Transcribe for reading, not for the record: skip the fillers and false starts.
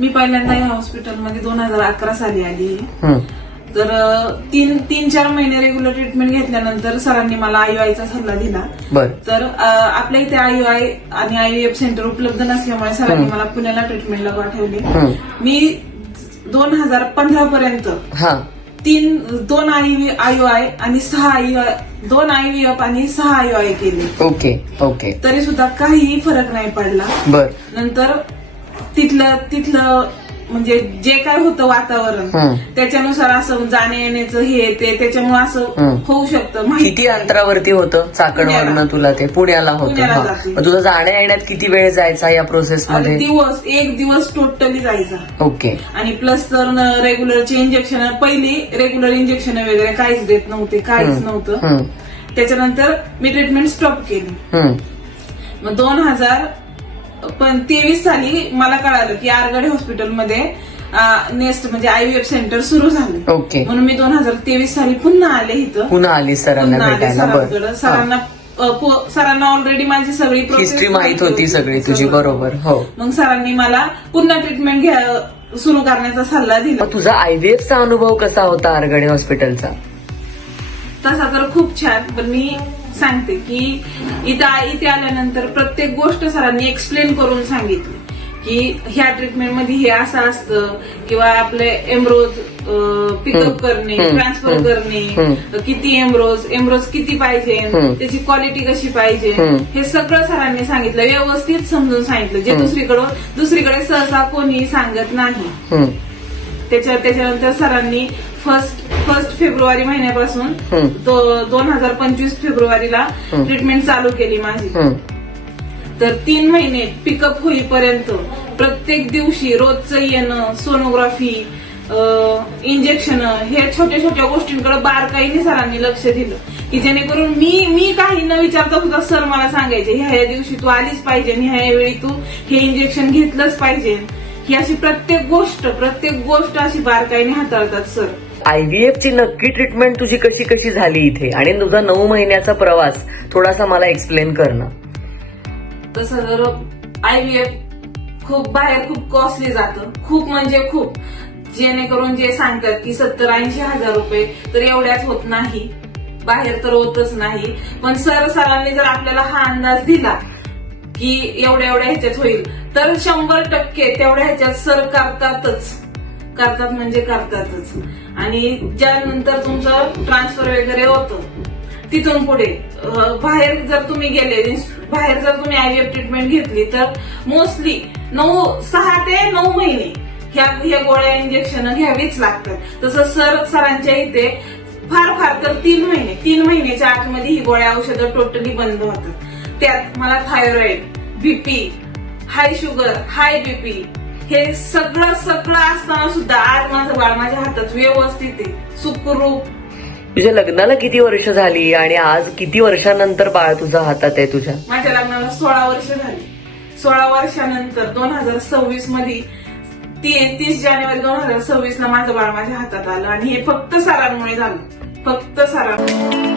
मी पहिल्यांदा या हॉस्पिटलमध्ये 2011 साली आली. तर 3-4 महिने रेग्युलर ट्रीटमेंट घेतल्यानंतर सरांनी मला IUIचा सल्ला दिला. तर आपल्या इथे IUI आणि IVF सेंटर उपलब्ध नसल्यामुळे सरांनी मला पुण्याला ट्रीटमेंटला पाठवले. मी 2015 पर्यंत 2 IUI आणि 2 IVF आणि 6 IUI केले. ओके. तरी सुद्धा काहीही फरक नाही पडला. नंतर तिथलं म्हणजे जे काय होतं वातावरण त्याच्यानुसार असं जाणे येण्याचं हे ते त्याच्यामुळे असं होऊ शकतं. किती अंतरावरती होतं चाकणवरनं तुला ते पुण्याला होतं? तुझा जाण्या येण्यात किती वेळ जायचा या प्रोसेसमध्ये? एक दिवस टोटली जायचा. ओके. आणि प्लस तर रेग्युलरचे इंजेक्शन, पहिली रेग्युलर इंजेक्शन वगैरे काहीच देत नव्हते, काहीच नव्हतं. त्याच्यानंतर मी ट्रीटमेंट स्टॉप केली. मग 2023 साली मला कळालं की आरगडे हॉस्पिटलमध्ये नेक्स्ट म्हणजे IVF सेंटर सुरू झाले. ओके. म्हणून मी 2023 साली पुन्हा आले इथं. पुन्हा आली सरांना भेटायला. सरांना ऑलरेडी माझी सगळी हिस्ट्री माहित होती सगळी तुझी. बरोबर. हो. मग सरांनी मला पुन्हा ट्रीटमेंट सुरू करण्याचा सल्ला दिला. तुझा IVFचा अनुभव कसा होता आरगडे हॉस्पिटलचा? तसा तर खूप छान. पण मी सांगते की इथे आल्यानंतर प्रत्येक गोष्ट सरांनी एक्सप्लेन करून सांगितली की ह्या ट्रीटमेंट मध्ये हे असं असतं किंवा आपले एम्ब्रोज पिकअप करणे, ट्रान्सफर करणे, किती एम्ब्रोज किती पाहिजे, त्याची क्वालिटी कशी पाहिजे, हे सगळं सरांनी सांगितलं. व्यवस्थित समजून सांगितलं, जे दुसरीकडे सहसा कोणी सांगत नाही. त्याच्यानंतर सरांनी फर्स्ट फेब्रुवारी महिन्यापासून 2025 फेब्रुवारीला ट्रीटमेंट चालू केली माझी. तर 3 महिने पिकअप होईपर्यंत प्रत्येक दिवशी रोजचं येणं, सोनोग्राफी, इंजेक्शन, हे छोट्या छोट्या गोष्टींकडे बारकाईने सरांनी लक्ष दिलं की जेणेकरून मी काही न विचारता सुद्धा सर मला सांगायचे ह्या दिवशी तू आलीच पाहिजे आणि ह्या वेळी तू हे इंजेक्शन घेतलंच पाहिजे. ही अशी प्रत्येक गोष्ट अशी बारकाईने हाताळतात सर. IVF ची नक्की ट्रीटमेंट तुझी कशी झाली इथे आणि तुझा 9 महिन्याचा प्रवास थोडासा मला एक्सप्लेन कर ना. तसं जर IVF बाहेर खूप कॉस्टली जातं, खूप म्हणजे खूप. जेणेकरून जे सांगतात की 70-80 हजार रुपये, तर एवढ्यात होत नाही, बाहेर तर होतच नाही. पण सरांनी जर आपल्याला हा अंदाज दिला की एवढ्या ह्याच्यात होईल, तर 100% तेवढ्या ह्याच्यात सर करतात म्हणजे करतातच. आणि ज्यानंतर तुमचं ट्रान्सफर वगैरे होतं तिथून पुढे बाहेर जर तुम्ही IVF ट्रीटमेंट घेतली तर मोस्टली 6 ते 9 महिने ह्या गोळ्या इंजेक्शन घ्यावीच लागतात. तसं सरांच्या इथे फार तर 3 महिन्याच्या आतमध्ये ही गोळ्या औषधं टोटली बंद होतात. त्यात मला थायरॉइड, BP, हाय शुगर, हाय BP हे सगळं असताना सुद्धा आज माझं बाळ माझ्या हातात व्यवस्थित आहे, सुखरूप. तुझ्या लग्नाला किती वर्ष झाली आणि आज किती वर्षानंतर बाळ तुझ्या हातात आहे तुझ्या? माझ्या लग्नाला 16 वर्ष झाली. 16 वर्षानंतर 2026 मध्ये 30 जानेवारी 2026 ला माझं बाळ माझ्या हातात आलं आणि हे फक्त सरांमुळे झालं, फक्त सरांमुळे.